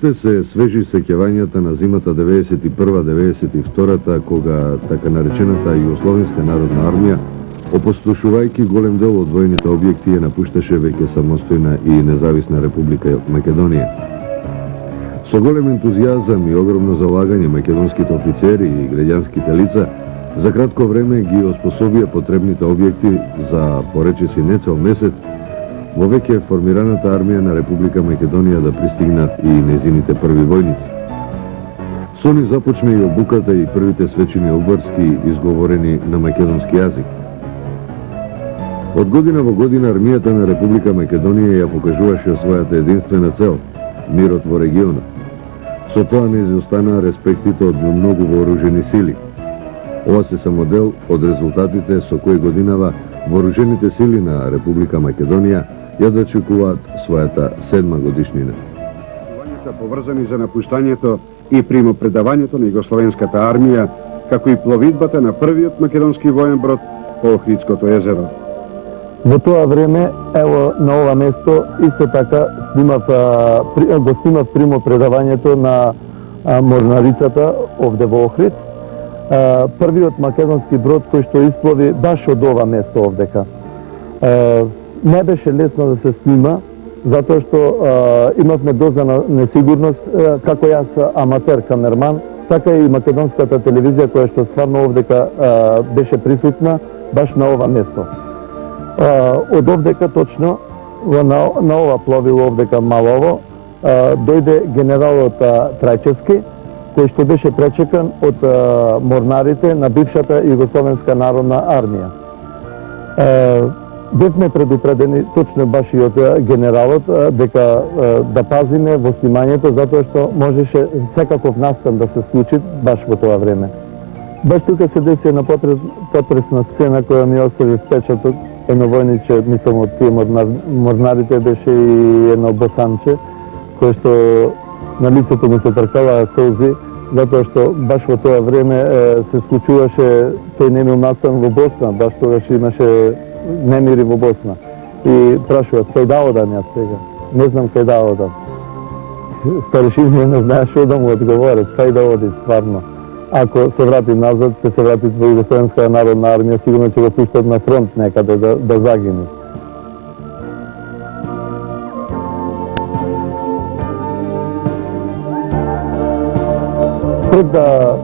уште се свежи сеќавањата на зимата 91-92, кога така наречената Југословенска народна армија, опустошувајќи голем дел од војните објекти, ја напушташе веќе самостојна и независна Република Македонија. Со голем ентузијазам и огромно залагање македонските офицери и граѓанските лица за кратко време ги оспособија потребните објекти за поречиси не цел месец во веќе формираната армија на Република Македонија да пристигнат и незините први војници. Со нив започна и обуката и првите свечени обврски изговорени на македонски јазик. Од година во година армијата на Република Македонија ја покажуваше својата единствена цел – мирот во регионот. Со тоа не изостанаа респектите од многу вооружени сили. Ова се само дел од резултатите со кои годинава вооружените сили на Република Македонија ја дочекуваат својата 7-ма годишнина. Поврзани за напуштањето и примопредавањето на Југословенската армија, како и пловидбата на првиот македонски воен брод по Охридското езеро. Во тоа време, ево на ова место, исто така го снимав примопредавањето на морнарицата овде во Охрид. Првиот македонски брод кој што исплови баш од ова место овдека. Не беше лесно да се снима, затоа што имавме доза на несигурност, како јас аматер камерман, така и македонската телевизија која што стварно овдека беше присутна баш на ова место. Од овдека точно, на ова пловило овдека Малово, дојде генералот Трајчевски, кој што беше пречекан од морнарите на бившата Југословенска народна армија. Бевме предупредени точно баш и од генералот дека да пазиме во снимањето, затоа што можеше секаков настан да се случи баш во тоа време. Баш тука се деси една потресна сцена која ми остави впечаток. Едно војниче, мислам од тие морнарите, беше и едно босанче, кое што на лицето му се тркалаа солзи, затоа што баш во тоа време се случуваше, тој немил настан во Босна, баш тогаш имаше немири во Босна. И прашуват, кај да одам јас сега? Не знам кај да одам. Старешиниот не знае што да му одговорат, кај да оди стварно. Ако се врати назад, ќе се врати во Југословенска народна армија, сигурно ќе го пуштат на фронт некаде да загине. Пред да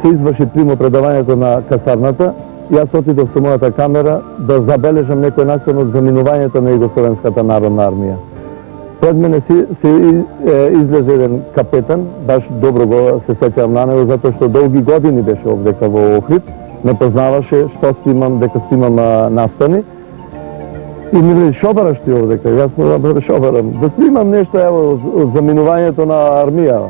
се изврши примопредавањето на касарната, јас отидов со мојата камера да забележам некој начин од заминувањето на Југословенската народна армија. Пред мене се излезе еден капетан, баш добро го се сеќавам на него, затоа што долги години беше овдека во Охрид, не познаваше што снимам, дека снимам настани. И ми вели, шо бараш ти овдека? Јас му да шо барам? Да снимам нешто ево од заминувањето на армија.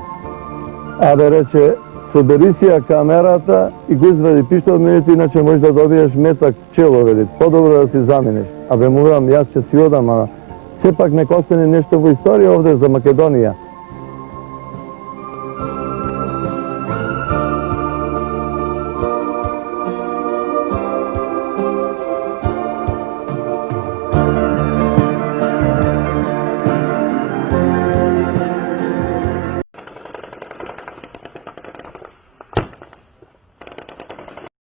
Абе рече, собери си ја камерата и го извади пиштол, мените иначе можеш да добиеш метак чело, вели, подобро да си заминеш. Абе му велам, јас ќе си одам, сепак нека остане нешто во историја овде за Македонија.